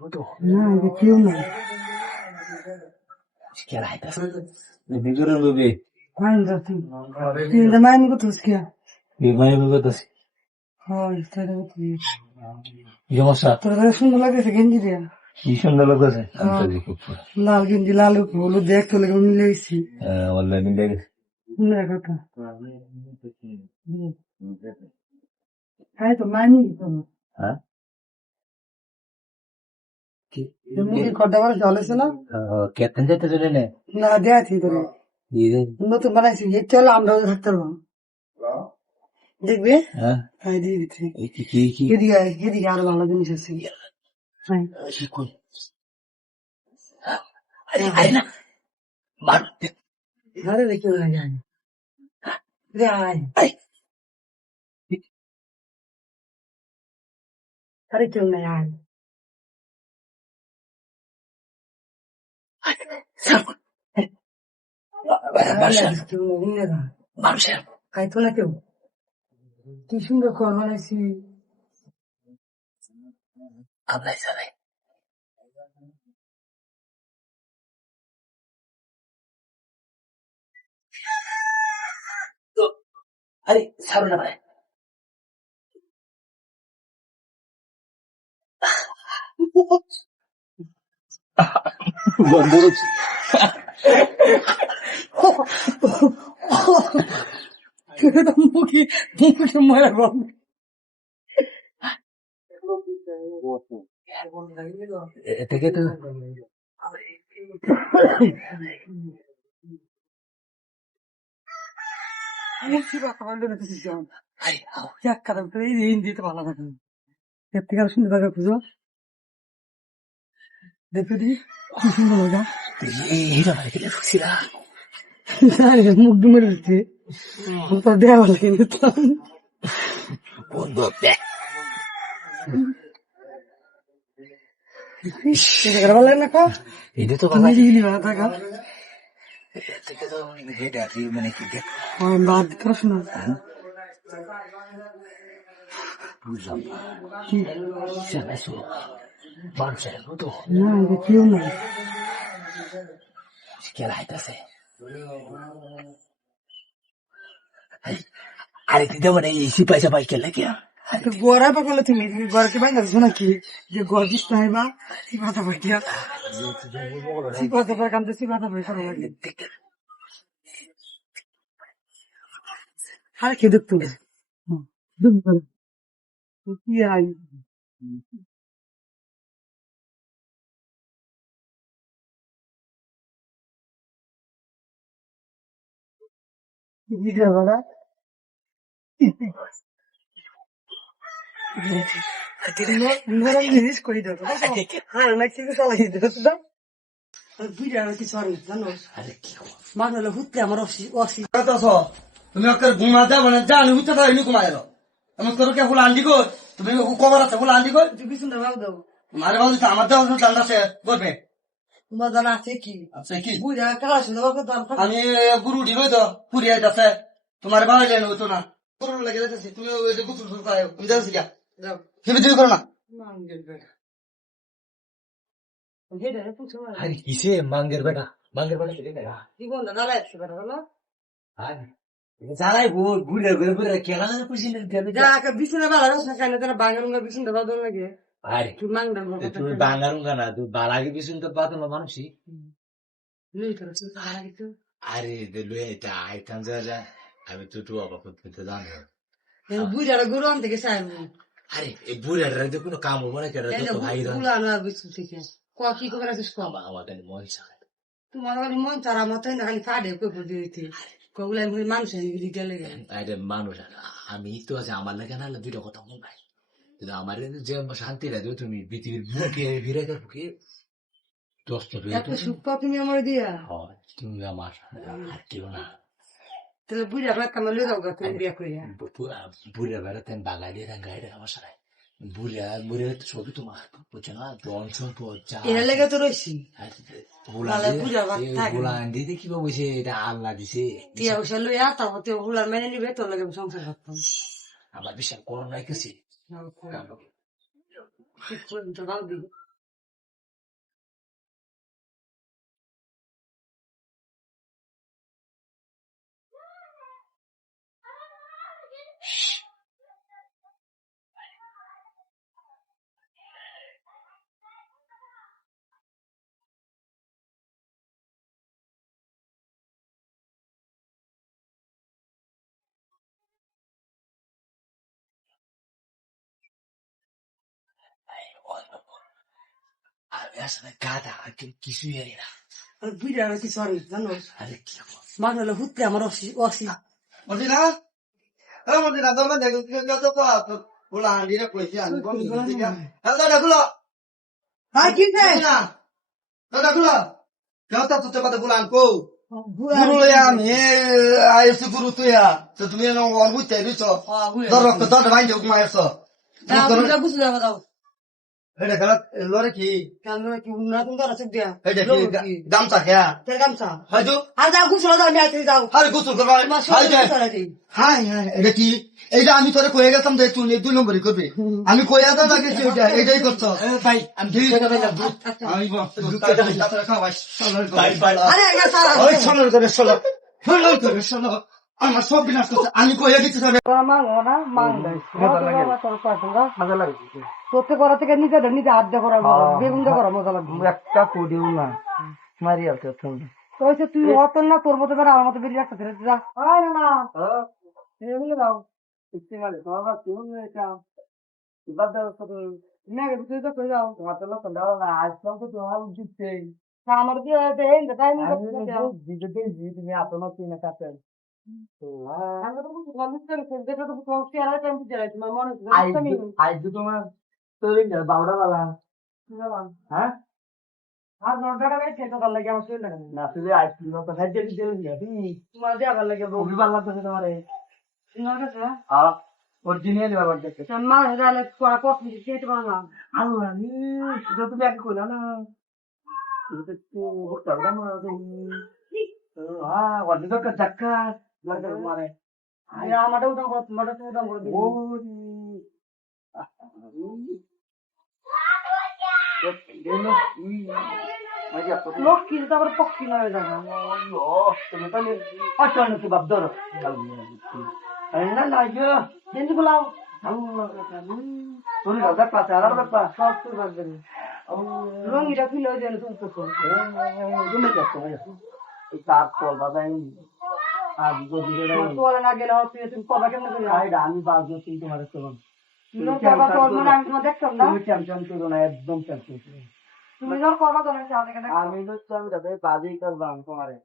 না এটা কেউ না ফাইন যাচ্ছি তিনটা মাইন কত স্কিয়া হয় তাহলে তোর সুন্দর লাগতেছে গেঞ্জি দিয়া কি সুন্দর লাগতেছে লাল গেঞ্জি লাল হলুদ দেখতে লাগে মিলে গেছি অনলাইন কথা হ্যাঁ তো মাইনি হ্যাঁ মুখে খড্ডা করে চলেছে না কেতন যেতে চলে না না দেয়াছি তোরে নতুন বানাইছি এর চলো আমরাও থাকতে পারবো দেখবে হ্যাঁ হ্যাঁ দিয়ে দিচ্ছি কি এদিকে আরো ভালো জিনিস আছে হ্যাঁ আরে দেখি না জানি আরে কেউ নাই আয় মানুষের খাইতো না কেউ কি সুন্দর কর বানাইছি আল্লাহ জানে আরে ছাড়ো না ভাই বন্ধ হচ্ছে মুখে মুখে মরা গরম থেকে তো হিন্দিতে ভালো থাকে এর থেকে আর সুন্দর জায়গা খুঁজো দেখে দি কি সুন্দর জায়গা এইটা ভাই গেলে ফুসিরা মুখ ডুমে দিচ্ছে তো দেওয়া লাগে বন্ধু দেখ ভালো লাগে না এটা তো ভালো থাকা থেকে তো হেডা মানে কি দেখ বাদ করিস না বুঝলাম মানুষের মতো না এটা কেউ না খেলাইতেছে আরে দিদি মানে সিপাই সাপাই খেলে কে গড়া পাকলে তুমি গড়কে বাইনা দিছো নাকি যে গড় দিস নাই বা সিপাতা পাইয়া সিপাতা পাই কামতে সিপাতা পাই করা লাগে আর কে দেখতো কি আই কি বলা জিনিস করি দাও হ্যাঁ নাকি চালাই দাও বুঝা কিছু আর জানো মানুষ হলে হুতে আমার তুমি ওকে ঘুমা যাও মানে জানি হুতে পারি ঘুমাই এলো এমন করো কে ফুল আন্ডি কর তুমি কবর আছে ফুল আন্ডি কর বিছুন ভালো দাও মারে বাবু আমার দেওয়া জানলা সে করবে তোমার জানা আছে কি আচ্ছা কি বুঝা কাজ আমি গুরু উঠি তো পুরি আইতাছে তোমার ভালো যায় হতো না গুরু লেগে যাচ্ছে তুমি ওই যে গুতুল ফুল খাও তুমি যাচ্ছি যা যাও তুমি তুমি করো না আরে কিসে মাঙ্গের বেটা কেটে দেখা জীবন না লাগছে বেটা হলো জানাই ঘুরে ঘুরে ঘুরে খেলা খুশি যা বিছুনে ভালো আছে কেন তারা বাঙালুঙ্গা বিছুনটা ভালো লাগে আরে তুই মাংডা তুমি বাঙালুঙ্গা না তুই বালাগে বিশুন তো পাতলো মানুষই লই তোর তুই ভালো কিছু আরে লুয়ে এটা আইতাম যা আমি তো টু অবাক করতে জানো বুড়ার গুরু আনতে গেছে আমি আরে এই বুড়ার তো কোনো কাম হবো না কেন তো ভাই বুলানো আর বিছু থেকে কি করে আছিস আমার কাছে মন চায় তোমার খালি মন চারা মতই না খালি ফাড়ে কই দিতে কগুলা মানুষ গেলে আরে মানুষ আমি তো আছে আমার লাগে না দুইটা কথা মন ভাই কিন্তু আমার যে শান্তি লাগে তুমি পৃথিবীর বুকে ফিরে বুকে দশটা সুখ পাও তুমি আমার দিয়া হয় তুমি আমার আর কেউ না তাহলে বুড়া ভাত আমার লয়ে যাও তুমি বিয়া করিয়া বুড়া বেড়াতে বাঙালি গাড়ি আমার সারাই বুড়া ছবি তোমার বুঝছো না ধন সম্পদ এর লেগে তো রয়েছি বুলান্দি দেখি বসে এটা আল্লাহ দিছে টিয়া পয়সা লইয়া তারপর তুই হুলার মেনে নিবে তোর লাগে সংসার করতাম আমার বিশাল করোনা কিছু ভালো দিবি আমি আসলে গাধা কিছুই জানি না। আর বুড়া আর কিছু আর জানো আরে কি বল? মাঝে হলে হুতরে আমার অসি মদিনা মদিনা তো মানে যত বলা আন্ডিরা কইছি আমি বন্ধ করে দিই হ্যাঁ দাদা গুলো ভাই কি রে মদিনা দাদা গুলো কেউ তো তোর কথা বলা আনকো গুরু লয়া আমি আইসি গুরু তুই তো তুমি না ওর বুঝতে দিছো ধর রক্ত ধর ভাই যোগ মায়েছো বুঝা বুঝা যাবা দাও এটা খেলা লরে কি কেন কি না তুমি তারা চুপ দিয়া এটা কি গামছা খেয়া তেল গামছা হয়তো আর যাও গুছলো দাও আমি আইতে যাও আরে গোসল করবা তোমার হাই সঙ্গে যায় চলে যাই হাই হাই এটা কি এইটা আমি তোরে কয়ে গেছিলাম যে তুই 2 নম্বরই করবি আমি কইয়া দা লাগে এটা এটাই করছো ভাই আমি দুই টাকা পাইলাম। আমি তাড়াতাড়ি খাওয়াই ভাই ভাই আরে না সারা ওই সোনার করে শোনো আমার সব বিনাশ করছে আমি কইয়া দিতে হবে মাংো না মাংলাই মজা লাগে তোতে করা থেকে নিজে হাত দিয়ে করা বেগুন দিয়ে করা মজা লাগবে একটা কোডিও না মারি আছে তুমি তো হইছে তুই অতন না তোর মতো বেড়া আমার মতো বেরিয়ে রাখতে ফেলে যা হয় না না এগুলো দাও ইচ্ছে মানে তোমার কেমন এটা বাদ দাও তো না তুই তো কই যাও তোমার তো লোক দাও না আজ তো তোমার দিচ্ছে আমার দিয়ে দেন তাই না দিতে দিতে তুমি আপন তুই না কাছে আমি তো কিছু বলতে চাই যেটা তো তোমার চেহারা টাইম দিতে যাই তোমার মনে আজ তোমার তোর বাউডা বালা হ্যাঁ আর 9 টাকা লাগে খেতে ভালো লাগে আমার শরীর লাগে না তুই আজ তো সাহায্য দিতে তোমার দেয়া ভালো লাগে খুবই ভালো লাগতেছে তোমারে তোমার কাছে অরিজিনাল ব্যাপার দেখতে মা হেদালে কোয়া কফি খেতে পারো না আল্লাহ নি শুধু তুমি আগে কইলা না তুমি তো হোটেল দাম হ্যাঁ ওই তো ধাক্কা লাগে তোমারে আমারটা উদাম করো তোমারটা তো উদাম করে দিবি লোক কিন্তু আবার পক্ষী নয় জানা তুমি তো অচানক বাপ ধরো না না কিন্তু বলাও তুমি দাদা পাশে আর বাবা সব তো লাগবে রঙিটা ফিলে হয়ে যায় তুমি তো তুমি করছো এই তার চল বাবা আর যদি তোলে না গেলে তুমি কবা কেমন করে আমি বাজো কিন্তু তোমার চলুন আমি তোমার দেখতাম না তুমি চ্যাম্পিয়ন করো না একদম চ্যাম্পিয়ন তুমি যখন করবা তখন আমি হচ্ছে আমি তাদের বাজেই করবাম তোমারে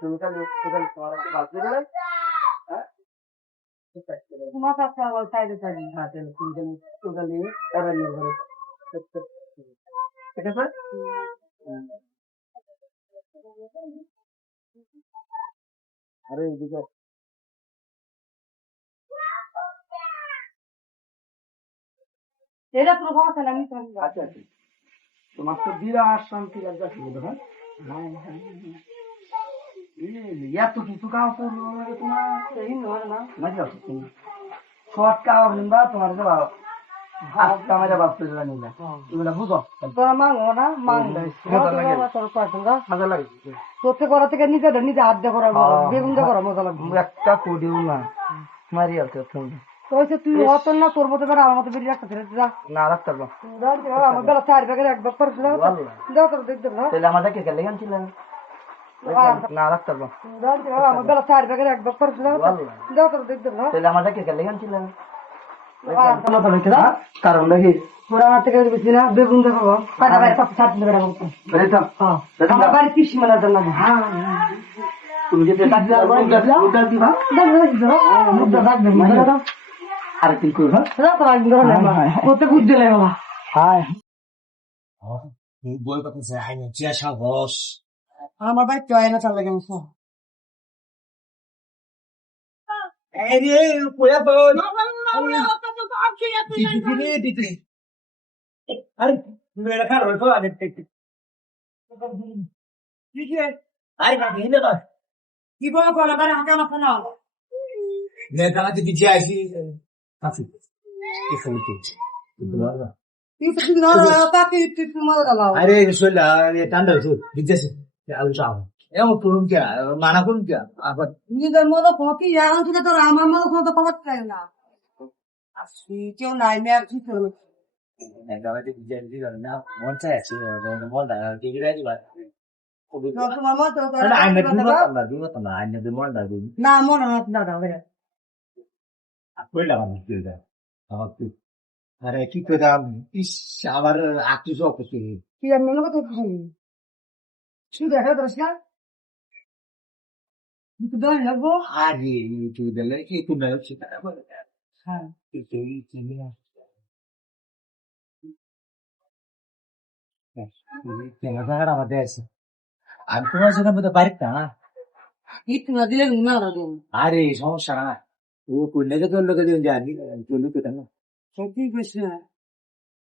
তুমি খালি তোমার বাজে গেলে তোমার সাথে আমার সাইডে চাই টোটালি অরণ্য ঘরে ঠিক আছে আরে এদিকে এটা পুরো সমস্যা না আমি আচ্ছা আচ্ছা তোমার তো বিরাট শান্তি লাগবে হ্যাঁ এত কিছু কাজ করলো তোমার এই নয় না মজা হচ্ছে শর্ট কাজ নিবা তোমার যাবা আজকে আমাদের বাপ পেলে নিবা তুমি না বুঝো তোরা মাংো না মাংলাই মজা লাগে তোতে করা থেকে নিজে হাত দিয়ে করা বেগুন দিয়ে করা মজা লাগবে একটা কোডিও না মারি আছে তুমি তো হইছে তুই অতন না তোর মতো বেড়া আমার মতো বেরিয়ে রাখতে ফেলে যা না রাখতে পারবো আমার বেলা 4 ব্যাগের এক ব্যাগ করে দাও তো দেখতে না তাহলে আমাদের কে গেলে গেছিলেন না রাখতে পারবো আমার বেলা 4 ব্যাগের এক ব্যাগ করে দাও তো দেখতে না তাহলে আমাদের কে গেলে গেছিলেন কারণ নাকি পুরা হাত থেকে বেশি না বেগুন দেখো কাটা বাইরে সব ছাড়তে বেড়া আমরা বাড়ি 30 মিনিট জন্য তুমি যদি আর কি করবো করতে বুঝতে লাগে বাবা হাই বই কথা হাই না চিয়া সাহস আমার ভাই চয় না চাল লাগে আরে মেয়েরা খারাপ তো আগে কি বলো বলো বারে হাতে আমার ফোন মেয়েটাকে পিছিয়ে আসি আছি আরে ঠান্ডা হয়েছে বিদ্যাসে আলু চাও এমন করুন কে মানা করুন কে আবার নিজের মতো ফকি এখন থেকে তোর আমার মতো কোনো তো পাবার চাই না কেউ নাই মেয়ে কি করবে মন চাই আছে মন তোমার মতো না মনে হয় না দাদা কইলাম আমি আমার আরে কি করলাম ইস আমার আকটু সব কিছু কি আর মনে কথা শুনি শুধু দেখা দোষ না কিন্তু দশ যাবো আরে তুই দিলে কি তুমি হচ্ছে তারা বলে হ্যাঁ তুই চিনি না তেলা টাকার আমাদের আছে আমি তোমার জন্য মতো পারি না ইট না দিলে না লাগবে আরে সমস্যা না ও কন্যাকে তোর লোকে দিন জানি তোর লোকে না সত্যি কইছ না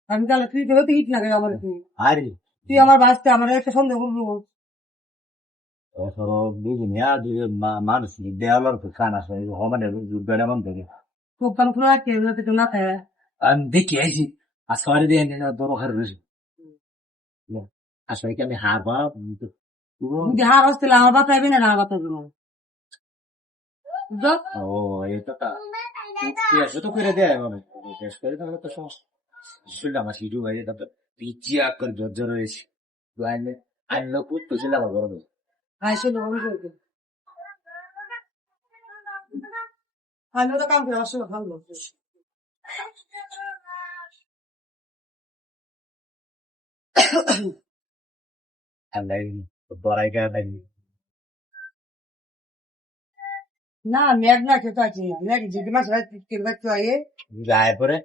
আমি তাহলে তুই দেবে তো ইট লাগে আমার তুই আরে তুই আমার বাঁচতে আমার একটা সন্দেহ করবো সব বুঝিনি আর মানুষ দেওয়ালার খান আসে মানে বেড়া মন থেকে খুব কান খুলে রাখতে না খায় আমি দেখি আইছি আর সবাই দিয়ে দরো হার রয়েছে আসলে কি আমি হারবা যদি হার আসছিল আমার বাঁচাইবি না আমার বাঁচাবি না বুঝছো ও এটা তো করে দেয় মানে শেষ করে তাহলে তো সমস্যা শুনলাম আমার সিটু ভাই তারপর পিচিয়া করে জর্জর রয়েছে আনলো করতো ছিল আমার ঘরে আইসো না আমি করবো আমি তো কাম করে আসলে ভালো আল্লাহ বড়াই গান না মেঘ না খেতে আছি মেঘ যদি মাছ রাখতে আগে যায় পরে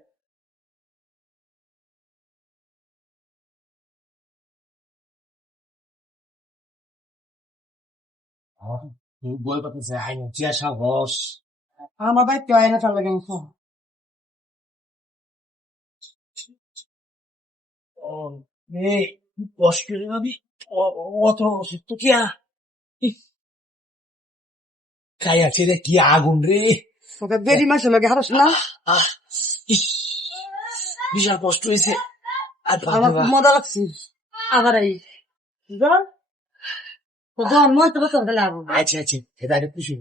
বই পাতেছে হাই চিয়া সাহস আমার বাইতে আয় না চাল লাগে ও এ কষ্ট আমি অত সত্য কিয়া খাই আছে রে কি আগুন রে তোকে বেরি মাসে লাগে হারস না আহ ইস বিশাল কষ্ট হয়েছে আর আমার খুব মজা লাগছে আবার এই বুঝলো তো মই তো বসে লাগবো আচ্ছা আচ্ছা এটা খুশি